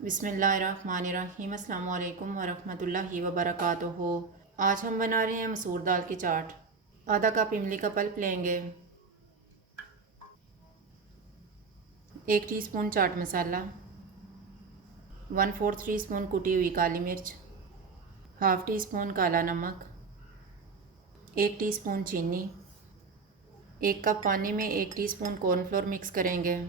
बिस्मिल्लाहिर्रहमानिर्रहीम। अस्सलामु अलैकुम वरहमतुल्लाहि वबरकातुहू। आज हम बना रहे हैं मसूर दाल की चाट। आधा कप इमली का पल्प लेंगे, 1 टीस्पून चाट मसाला, 1/4 टीस्पून कुटी हुई काली मिर्च, हाफ़ टी स्पून काला नमक, 1 टीस्पून चीनी। 1 कप पानी में 1 टीस्पून कॉर्नफ्लोर मिक्स करेंगे।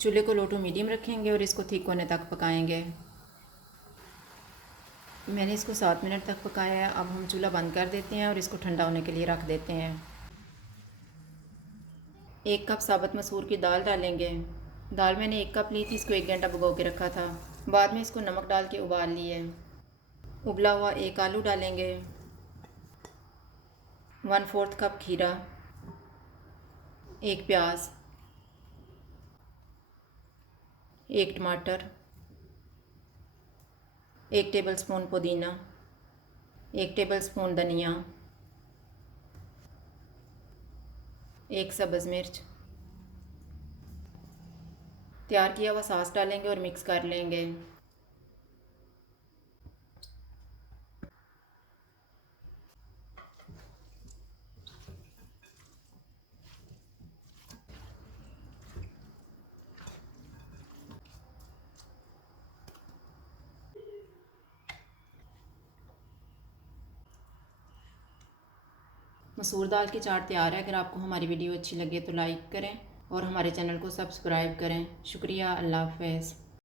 चूल्हे को लो टू मीडियम रखेंगे और इसको थिक होने तक पकाएंगे। मैंने इसको 7 मिनट तक पकाया है। अब हम चूल्हा बंद कर देते हैं और इसको ठंडा होने के लिए रख देते हैं। 1 कप साबुत मसूर की दाल डालेंगे। दाल मैंने 1 कप ली थी, इसको 1 घंटा भिगो के रखा था। बाद में इसको नमक डाल के उबाल लिए। उबला हुआ 1 आलू डालेंगे, 1/4 कप खीरा, 1 प्याज, 1 टमाटर, 1 टेबलस्पून पुदीना, 1 टेबलस्पून धनिया, 1 सब्ज़ मिर्च। तैयार किया हुआ सॉस डालेंगे और मिक्स कर लेंगे। मसूर दाल की चाट तैयार है। अगर आपको हमारी वीडियो अच्छी लगे तो लाइक करें और हमारे चैनल को सब्सक्राइब करें। शुक्रिया। अल्लाह हाफ़िज़।